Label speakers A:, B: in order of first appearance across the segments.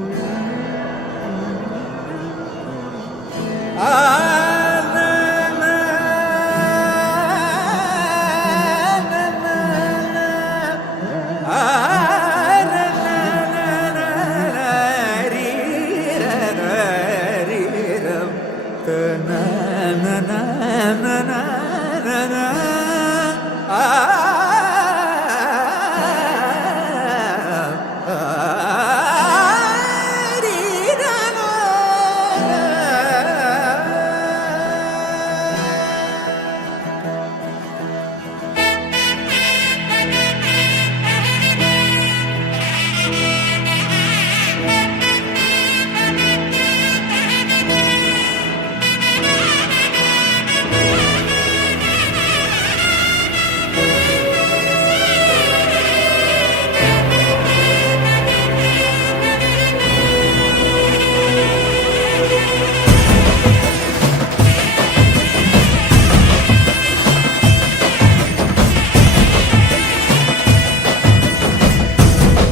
A: Thank you.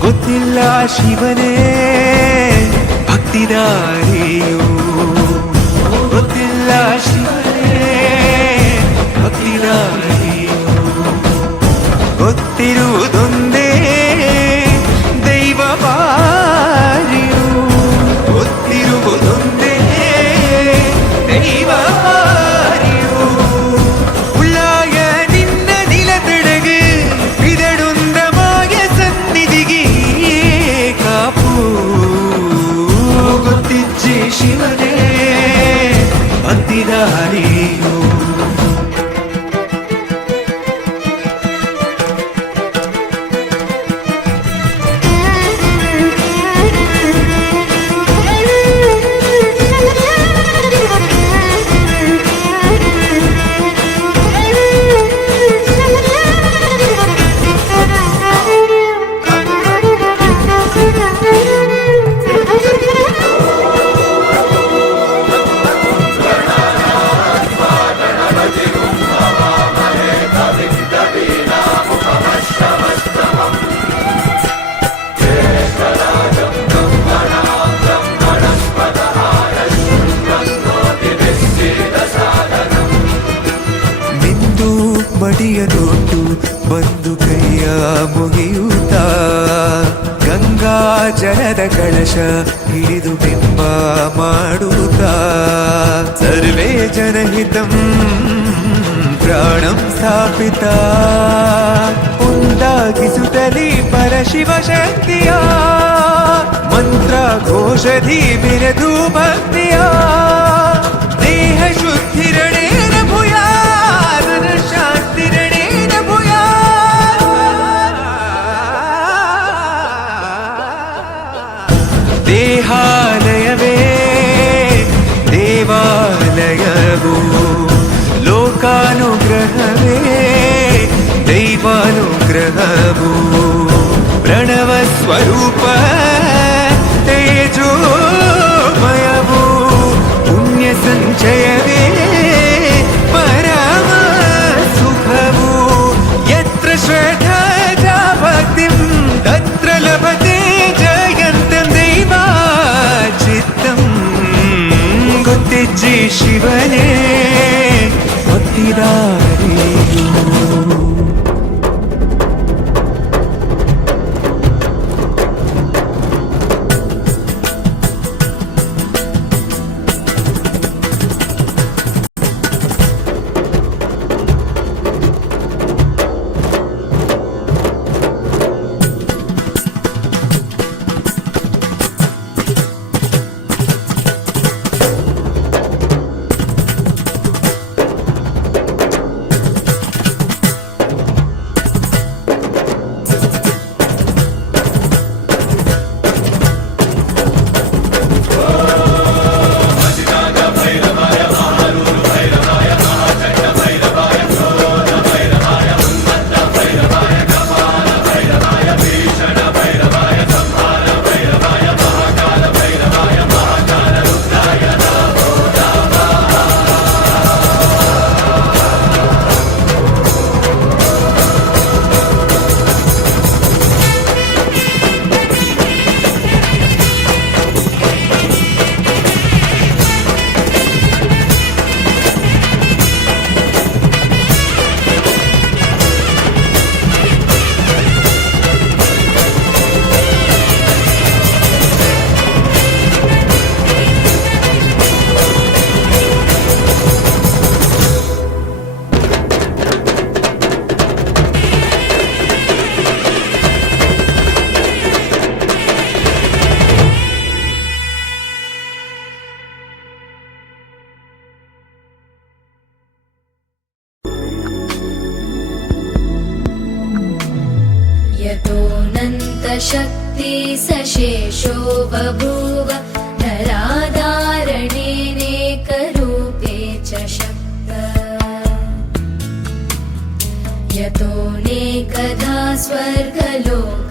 A: ഗൊത്തില്ല ശിവനെ ഭക്തിദാരിയോ. ഗൊത്തില്ല ശിവനെ ഭക്തിദാരി she will. ಮಡಿಯ note ಬಂದು ಕೈಯ ಮುಗಿಯುತ್ತ ಗಂಗಾ ಜಲದ ಕಳಶ ಹಿಡಿದು ಬಿಂಬ ಮಾಡುತ್ತ ಸರ್ವೇ ಜನಹಿತಂ ಪ್ರಾಣಂ ಸ್ಥಾಪಿತ ಉಂಟಾಗಿಸುತ್ತಲಿ ಪರಶಿವ ಶಕ್ತಿಯ ಮಂತ್ರ ಘೋಷಧಿ ಬಿರದು ಭಕ್ತಿಯ ದೇಹ ಶುದ್ಧಿರಣೇನ దేవానుగ్రహవు प्रणवस्वरूप
B: शक्ति सशेषो बभूव नराधारणेनेकरूपे च शक्त। यतो नेकदा स्वर्गलोक